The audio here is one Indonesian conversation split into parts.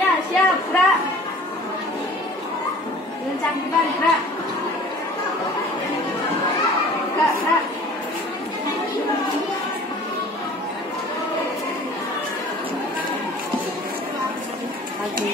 semuanya siap, gerak. Dengan cakupan, gerak. Gerak. Lagi.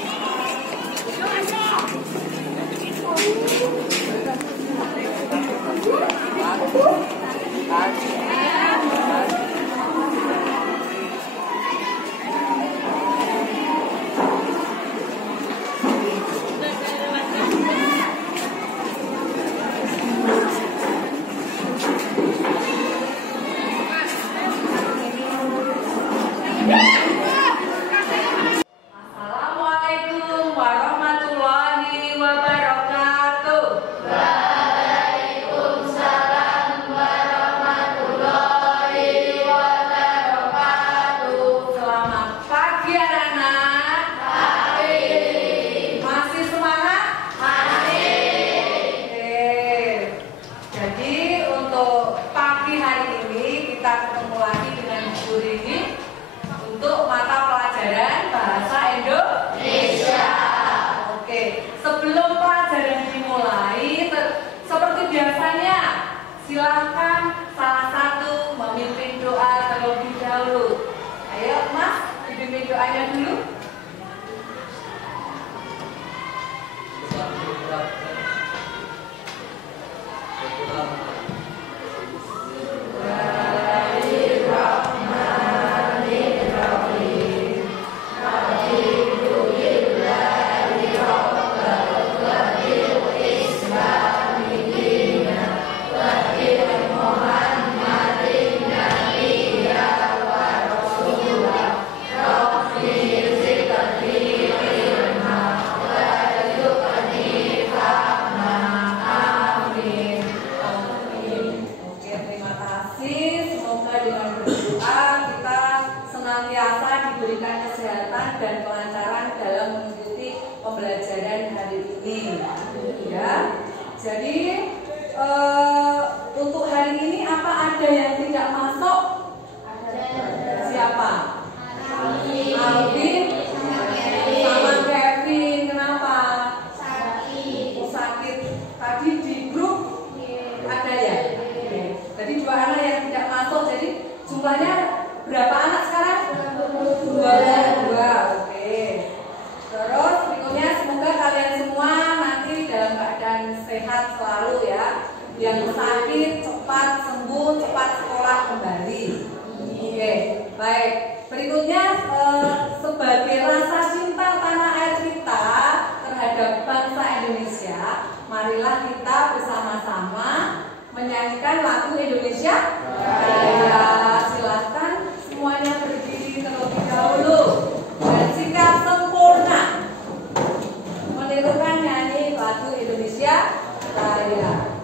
Ketemu lagi dengan Bu Rini untuk mata pelajaran bahasa Indonesia. Oke, sebelum pelajaran dimulai, seperti biasanya, silakan salah satu memimpin doa terlebih dahulu. Ayo, Mas, pimpin doanya dulu. Diberikan kesehatan dan kelancaran dalam mengikuti pembelajaran hari ini, ya. Jadi untuk hari ini apa ada yang tidak masuk? Siapa? Alvin sama Kevin. Kenapa? Sakit. Tadi di grup ada ya? Jadi 2 anak yang tidak masuk. Jadi jumlahnya berapa anak sekarang? 22. Oke. Terus berikutnya semoga kalian semua nanti dalam keadaan sehat selalu ya. Yang sakit cepat sembuh, cepat sekolah kembali. Oke. Baik. Berikutnya sebagai rasa cinta tanah air kita terhadap bangsa Indonesia, marilah kita bersama-sama menyanyikan lagu Indonesia Raya. Silakan semuanya berdiri terlebih dahulu dan sikap sempurna menirukan nyanyi lagu Indonesia Raya.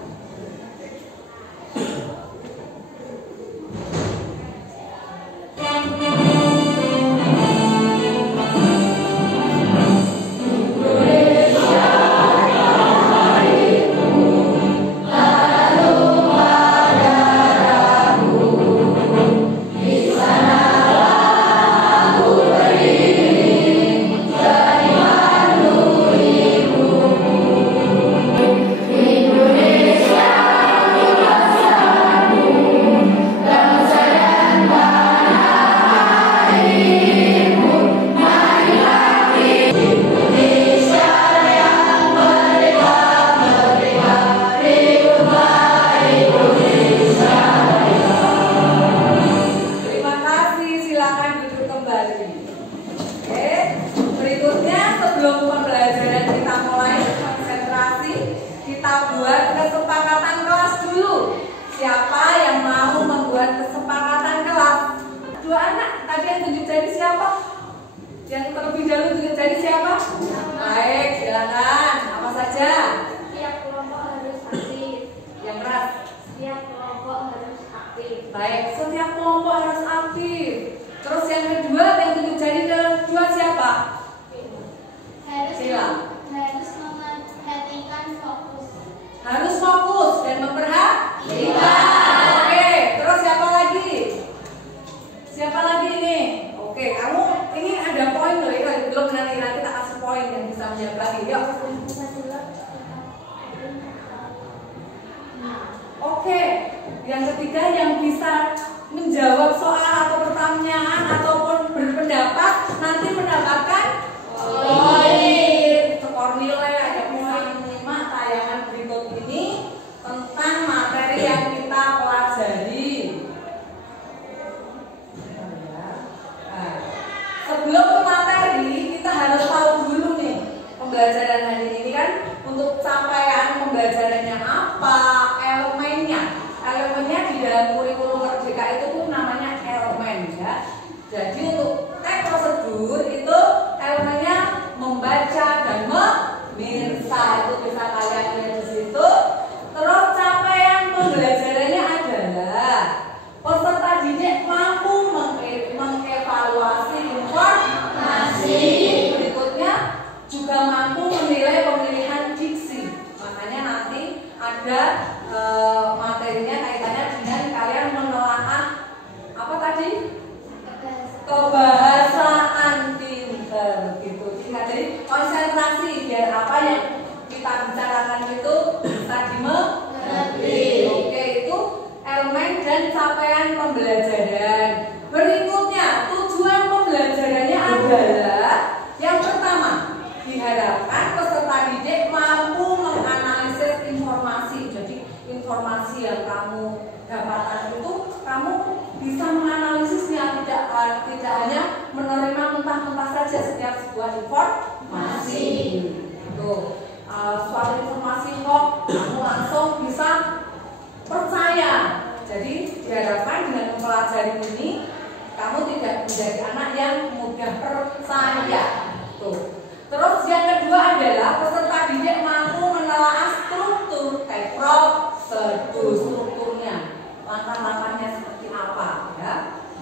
Yang terlebih dahulu jadi siapa? Baik, silakan. Apa saja? Setiap kelompok harus aktif. Yang keras. Setiap kelompok harus aktif. Baik, setiap kelompok harus aktif. Terus yang kedua, yang tunjuk jari kedua siapa? Harus memperhatikan fokus. Harus fokus dan memperhatikan. Oke, terus siapa lagi? Siapa lagi ini? Oke, kamu ini ada poin loh, belum nanti tak poin yang bisa menjawab lagi. Yuk. Oke, yang ketiga yang bisa menjawab soal atau pertanyaan ataupun berpendapat nanti mendapatkan poin. Skor nilai ada bisa menyimak tayangan berikut ini tentang materi yang kita pelajari. Nah, sebelum ke materi kita harus tahu dulu nih pembelajaran hari ini kan untuk capaian pembelajarannya apa, elemennya di dalam kurikulum Merdeka itu tuh namanya elemen ya. Jadi untuk teks prosedur itu elemennya membaca dan memirsa, itu bisa kalian lihat di situ. Terus capaian pembelajarannya adalah peserta didik mampu mengevaluasi informasi, berikutnya juga mampu menilai pemilihan diksi. Makanya nanti ada materinya kaitannya dengan kalian menelaah apa tadi? Kebahasaan pinter gitu. Jadi konsentrasi biar apa yang kita bicarakan itu bisa dimengerti. Oke, itu elemen dan capaian pembelajaran. Berikutnya tujuan pembelajarannya adalah yang pertama, diharapkan peserta didik mampu menganalisis informasi. Jadi informasi yang kamu dapatkan itu kamu bisa menganalisisnya, tidak hanya menerima mentah-mentah saja setiap sebuah informasi. Tuh, suatu informasi kok kamu langsung bisa percaya. Jadi diharapkan dengan mempelajari ini kamu tidak menjadi anak yang mudah percaya. Tuh. Terus yang kedua adalah peserta didik mampu menelaah struktur teks prosedur, strukturnya, langkah-langkahnya seperti apa ya.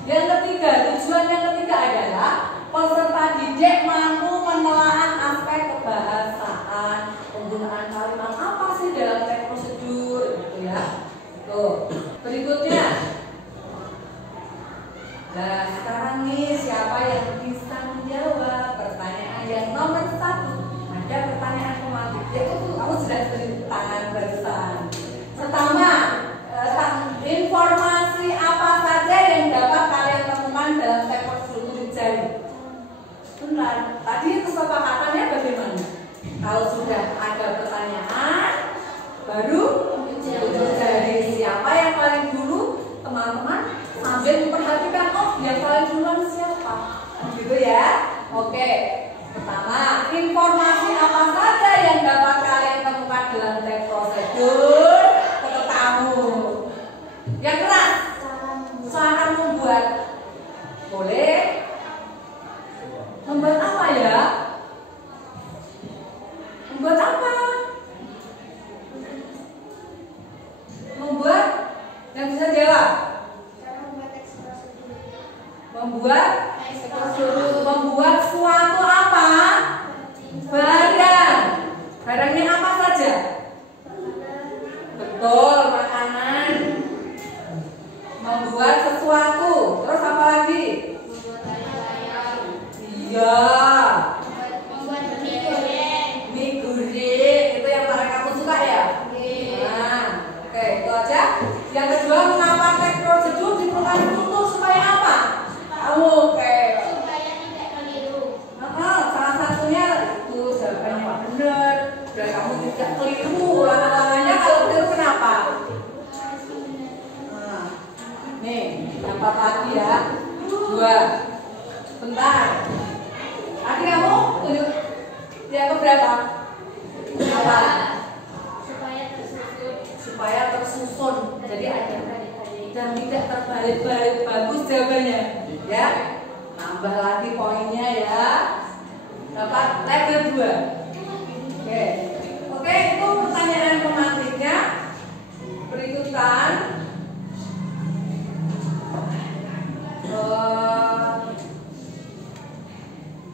Yang ketiga, tujuan yang ketiga adalah peserta didik mampu menelaah aspek kebahasaan, penggunaan kalimat apa sih dalam teks prosedur gitu ya. Tuh. Berikutnya. Nah, sekarang nih siapa yang bisa menjawab pertanyaan yang nomor 1? Ada pertanyaan pematik. Ya, kamu sudah beri tangan barisan. Pertama, informasi apa saja yang dapat kalian temukan dalam teks prosedur jari? Benar. Tadi kesepakatannya bagaimana? Kalau sudah ada pertanyaan, baru ujuk jari. Siapa yang paling dulu? Teman-teman sambil memperhatikan, oh yang paling duluan siapa? Gitu ya. Oke. Pertama, informasi apa saja yang dapat kalian temukan dalam teks prosedur? Kata kamu. Yang keras, cara membuat. Boleh? Membuat apa ya? Membuat apa? Membuat yang bisa jawab. Membuat suatu apa? Barang. Barangnya apa saja? Betul, makanan. Membuat sesuatu. Terus apa lagi? Iya. Membuat mie goreng. Mie goreng. Itu yang paling kamu suka ya? Nah, oke, itu aja. Yang kedua, mengapa teks prosedur diperlukan struktur supaya apa? Oke. Supaya tidak keliru. Salah satunya itu jawabannya benar. Dan kamu tidak keliru. Langkah-langkahnya kalau keliru kenapa? Nah, nih, dapat lagi ya. 2. Bentar. Tadi kamu tunjuk yang keberapa? Apa? Supaya tersusun. Jadi ada dan tidak terbalik-balik. Bagus jawabannya ya. Tambah lagi poinnya ya. Dapat level 2. Oke, itu pertanyaan pemantiknya. Berikutkan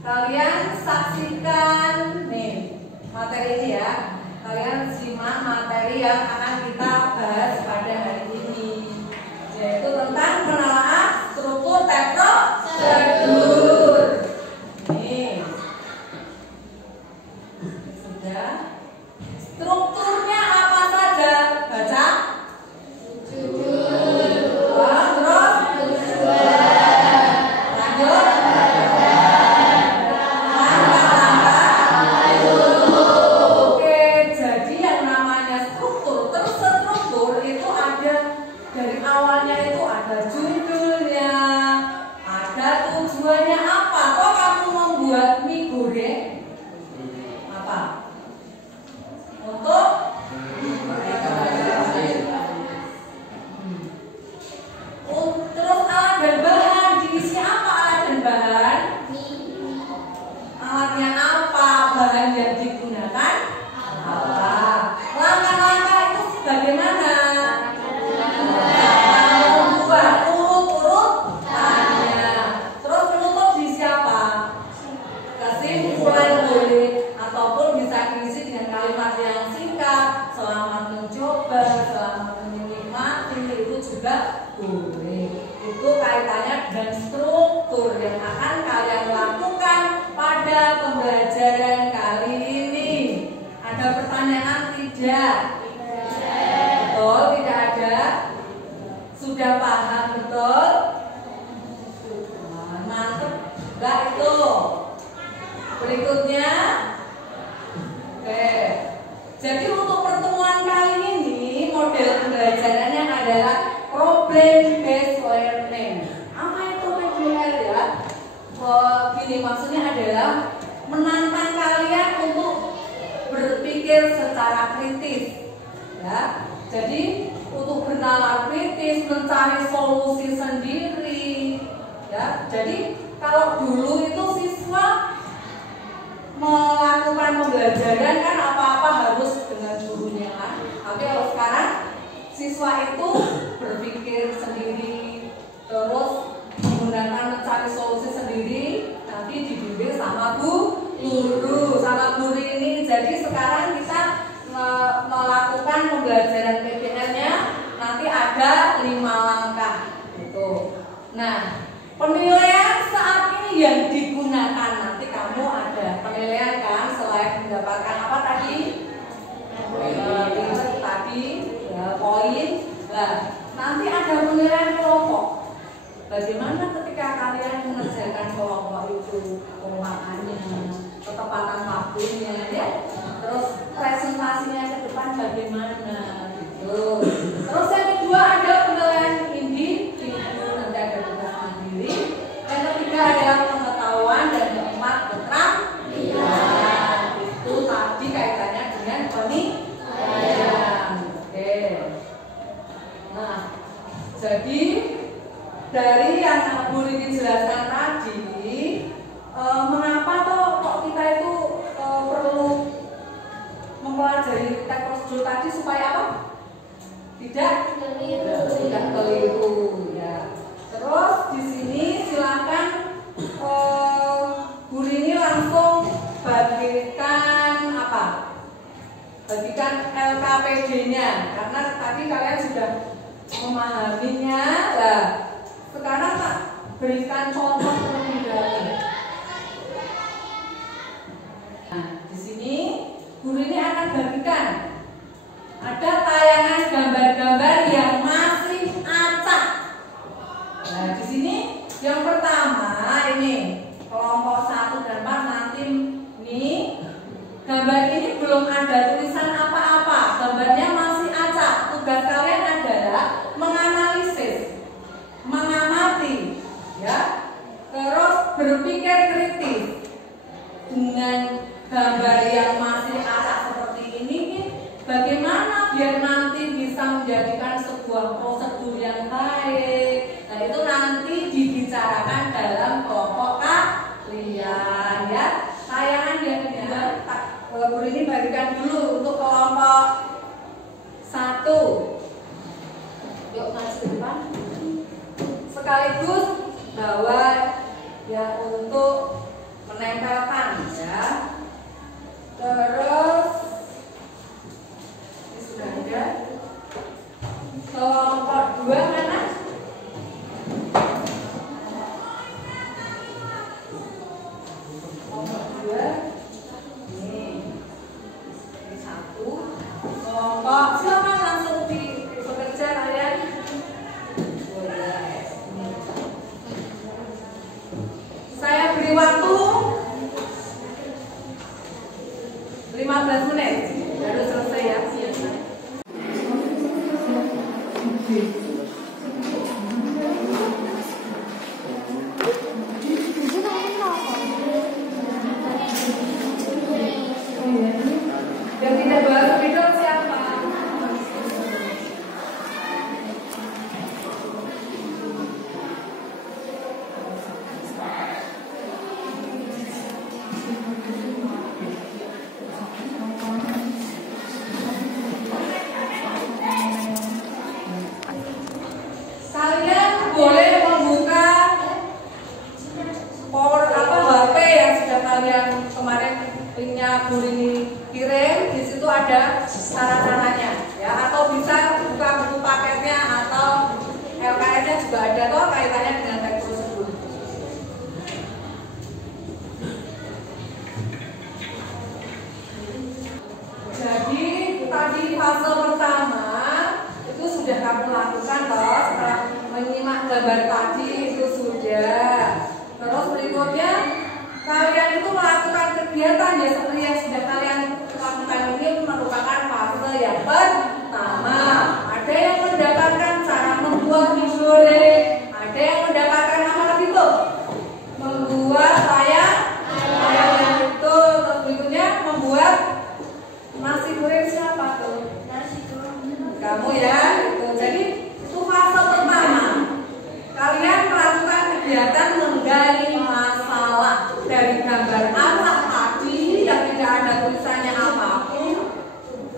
kalian saksikan nih materi ini ya. Kalian simak materi yang akan kita bahas pada hari ini, yaitu tentang menelaah struktur teks prosedur. Nih, guru apa? Untuk terus alat dan bahan diisi apa alat dan bahan? Alatnya apa? Bahan yang digunakan apa? Langkah-langkah itu bagaimana? Membuat urut-urutannya. Terus penutup diisi apa? Kesimpulan boleh ataupun bisa diisi dengan kalimat yang singkat. Selamat mencoba, selamat menikmati, itu juga boleh. Itu kaitannya dengan struktur yang akan kalian lakukan pada pembelajaran kali ini. Ada pertanyaan tidak? Betul, tidak ada? Sudah paham betul? Mantap. Enggak itu. Berikutnya. Oke. Jadi untuk pertemuan kali ini model pembelajarannya adalah problem based learning. Apa itu PBL ya? Gini maksudnya adalah menantang kalian untuk berpikir secara kritis. Ya. Jadi untuk bernalar kritis, mencari solusi sendiri. Ya. Jadi kalau dulu itu siswa melakukan pembelajaran kan apa-apa harus dengan gurunya kan. Tapi kalau sekarang siswa itu berpikir sendiri, terus menggunakan mencari solusi sendiri, nanti dibimbing sama guru, sama guru ini. Jadi sekarang kita melakukan pembelajaran PBL-nya nanti ada 5 langkah gitu. Nah, penilaian saat ini yang digunakan nanti kamu ada penilaian kan selain mendapatkan apa tadi? Poin. Nah, nanti ada penilaian kelompok. Bagaimana ketika kalian mengerjakan kelompok itu, pengolahannya, ketepatan waktunya, ya? Terus presentasinya ke depan bagaimana, gitu. Terus yang kedua ada penilaian individu, nanti ada tugas mandiri. Yang ketiga adalah pengetahuan dan keempat keterampilan. Itu tadi kaitannya dengan penilaian. Oke. Nah, jadi dari yang Bu Riti jelaskan tadi, mengapa kok kita itu perlu mempelajari tek prosedur tadi supaya apa? Tidak keliru ya. Terus di sini silakan Bu Rini langsung bagikan apa? Bagikan LKPD-nya karena tadi kalian sudah memahaminya. Lah, sekarang tak berikan contoh terlebih dahulu. Nah, di sini guru ini akan bagikan ada tayangan gambar-gambar yang masih acak. Nah, di sini yang pertama ini kelompok 1 dan 4 nanti nih gambar ini belum ada tulisan apa-apa, gambarnya masih acak. Tugas kalian adalah menganalisis, mengamati, ya, terus berpikir kritis dengan gambar yang masih acak seperti ini. Bagaimana biar nanti bisa menjadikan sebuah prosedur yang baik? Nah, itu nanti dibicarakan dalam kelompok kalian, ya. Tayangan yang guru ini bagikan dulu untuk kelompok 1. Yuk maju ke depan. Sekaligus bawa ya untuk menempelkan ya. Terus ini sudah ada. Kelompok 2 mana? Kelompok 2. Ini 1. Kelompok silakan langsung bekerja kalian. Saya beri waktu linknya Bu Rini kirim, di situ ada cara-caranya ya, atau bisa buka buku paketnya atau LKS-nya juga ada kok kaitannya dengan tek prosedur. Jadi tadi fase pertama itu sudah kamu lakukan toh, setelah menyimak gambar tadi itu sudah. Terus berikutnya kalian itu melakukan kegiatan ya seperti yang sudah kalian lakukan ini merupakan fase yang pertama. Ada yang mendapatkan cara membuat migore, ada yang mendapatkan apa lagi tuh? Membuat layang itu. Terus berikutnya membuat nasi goreng. Siapa tuh? Kamu ya. Itu. Jadi itu fase pertama. Kalian melakukan kegiatan menggali masalah dari gambar acak tadi yang tidak ada tulisannya apapun.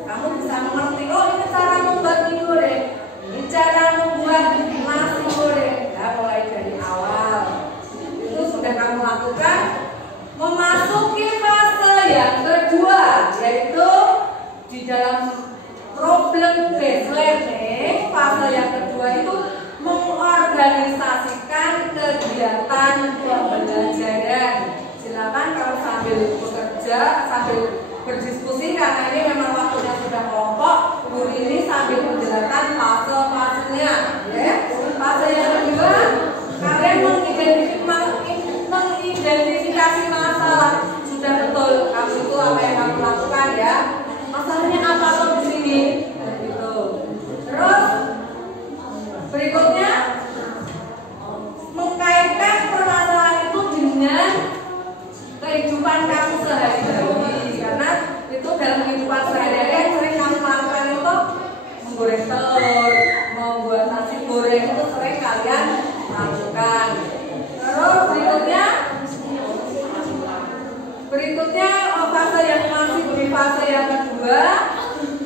Kamu bisa mengerti, oh ini cara membuat mie goreng, ini cara membuat nasi goreng. Ya, mulai dari awal itu sudah kamu lakukan. Memasuki fase yang kedua, yaitu di dalam problem based learning. Fase yang kedua itu mengorganisasikan kegiatan pembelajaran. Silakan kalau sambil bekerja, sambil berdiskusi, karena ini memang waktunya sudah kelompok. Bu ini sambil menjelaskan fase-fasenya. Ya. Fase yang kedua, kalian mengidentifikasi masalah. Sudah betul, kamu itu apa yang kamu lakukan ya. Masalahnya apa tuh di sini? Gitu. Terus berikutnya mengkaitkan permasalahan itu dengan kehidupan kamu sehari-hari, karena itu dalam kehidupan sehari-hari yang sering kamu lakukan itu menggoreng telur, membuat nasi goreng, itu sering kalian lakukan. Terus berikutnya fase yang masih di fase yang kedua,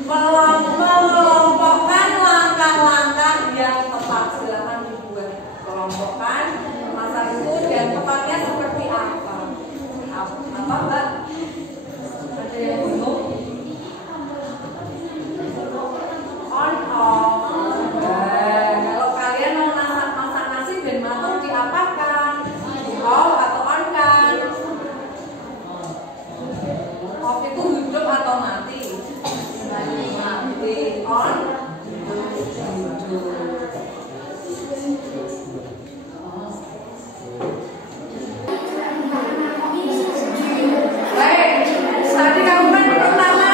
mengelompokkan langkah-langkah yang tepat. Silakan dibuat kelompokkan masalah itu dan tepatnya seperti apa? Apa Mbak? Ada yang bingung? On off. Kalau kalian mau masak nasi dan matang diapakan? Di off atau on kan? Off itu hidup atau mati? Mati. On hidup. Tadi kamu kan pertama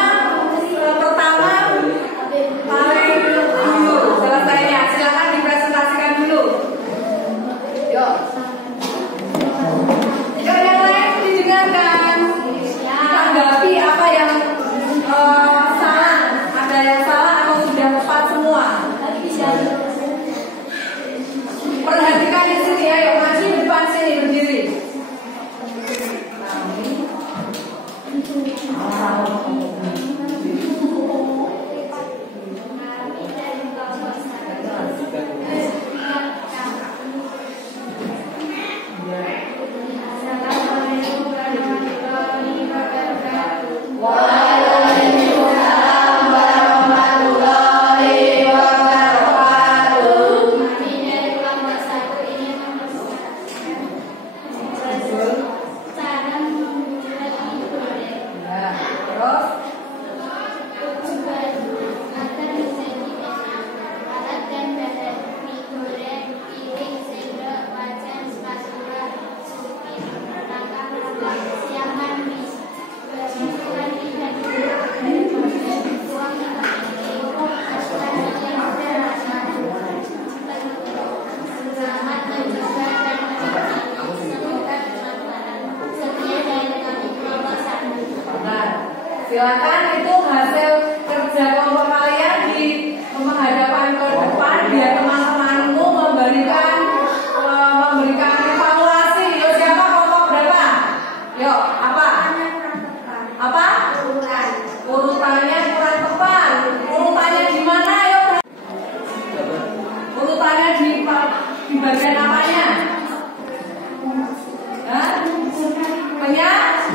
paling dulu selesainya. Silakan dipresentasikan dulu. Yuk. Yang lain didengarkan. Tanggapi apa yang salah. Ada yang salah atau sudah tepat semua. Perhatikan di sini, ayo maju di depan sini berdiri. Silakan itu hasil kerja kelompok kalian di menghadapkan ke depan biar teman-temanmu memberikan evaluasi. Yuk siapa kelompok berapa? Yuk apa? Apa? Urutannya kurang tepat. Urutannya di mana? Yuk. Urutannya di bagian apanya? Hah? Penyak?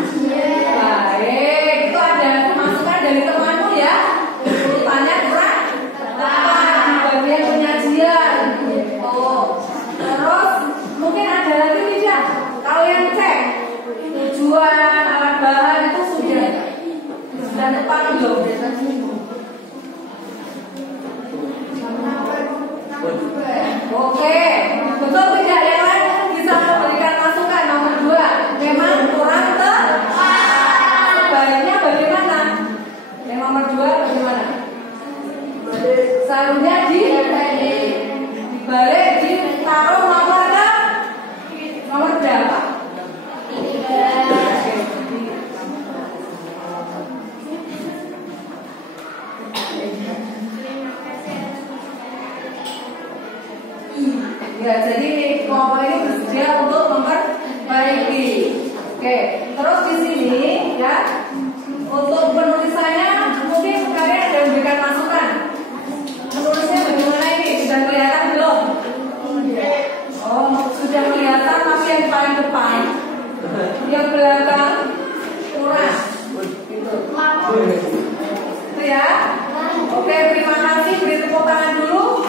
Oke, betul tidak? Yang lain bisa memberikan masukan. Nomor 2, memang kurang tepat. Sebaiknya bagaimana? Yang nomor 2 bagaimana? Seharusnya dibalik, ditaruh nomor berapa? Ya, jadi kelompok ini bersedia untuk memperbaiki. Oke, terus di sini ya, untuk penulisannya mungkin kalian ada yang memberikan masukan. Menulisnya bagaimana ini? Sudah kelihatan belum? Oh, sudah kelihatan, tapi yang paling depan, yang belakang kurang. Itu ya. Oke, terima kasih. Beri tepuk tangan dulu.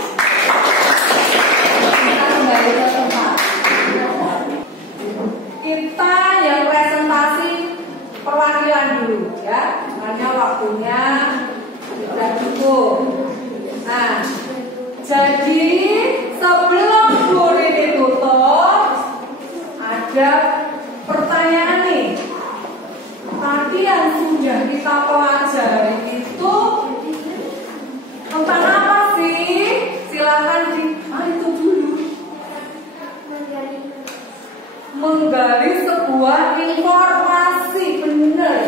Kita yang presentasi perwakilan dulu ya, hanya waktunya tidak cukup. Nah, jadi sebelum guru ini tutup, ada pertanyaan nih. Tadi yang sudah kita pelajari itu tentang apa sih? Silakan itu dulu. Menggali sebuah informasi, benar.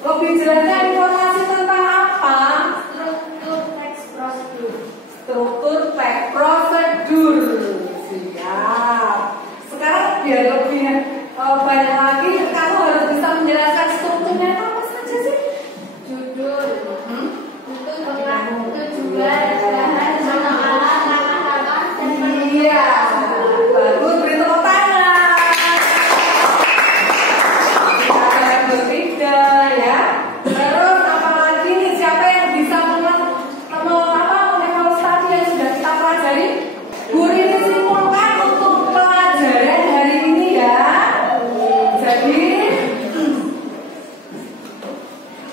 Lebih jelasnya informasi tentang apa? Struktur teks prosedur. Siap. Sekarang biar lebih banyak lagi, kamu harus bisa menjelaskan strukturnya itu apa saja sih? Judul, tujuan, bahan, nama alat, langkah-langkah, dan iya. Bagus, beri tepuk tangan. Siapa yang berbeda ya? Terus apa lagi nih? Siapa yang bisa mengevaluasi tadi yang sudah kita pelajari? Guru ini simpulkan untuk pelajaran hari ini ya. Jadi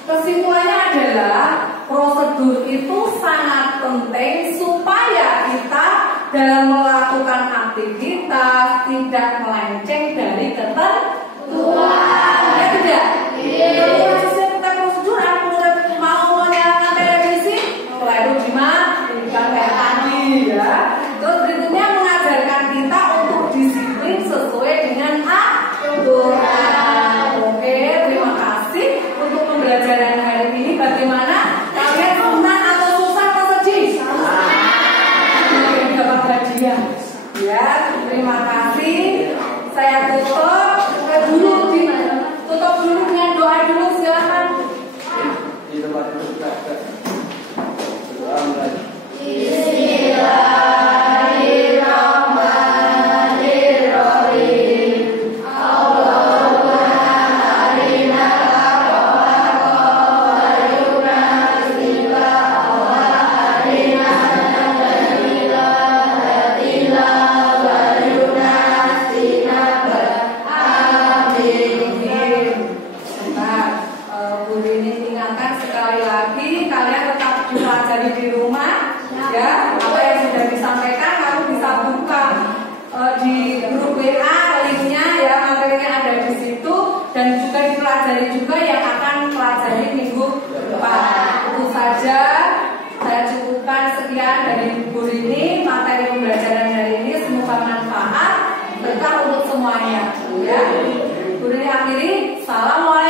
kesimpulannya adalah prosedur itu sangat penting supaya kita dalam melakukan aktivitas tidak melenceng dari ketentuan. Ya tidak? Prosesnya kita proseduran, mau menyalakan televisi, lalu dimatikan kayak tadi ya. Terus berikutnya mengajarkan kita untuk disiplin sesuai dengan aturan. Oke, terima kasih untuk pembelajaran hari ini. Bagaimana? Kalian senang atau susah atau sedih? Dapat hadiah. Ya, terima kasih. Saya tutup dulu dengan doa dulu, silakan. Di tempat itu kita doa mulai. Semuanya, ya. Guru ini akhiri. Assalamualaikum.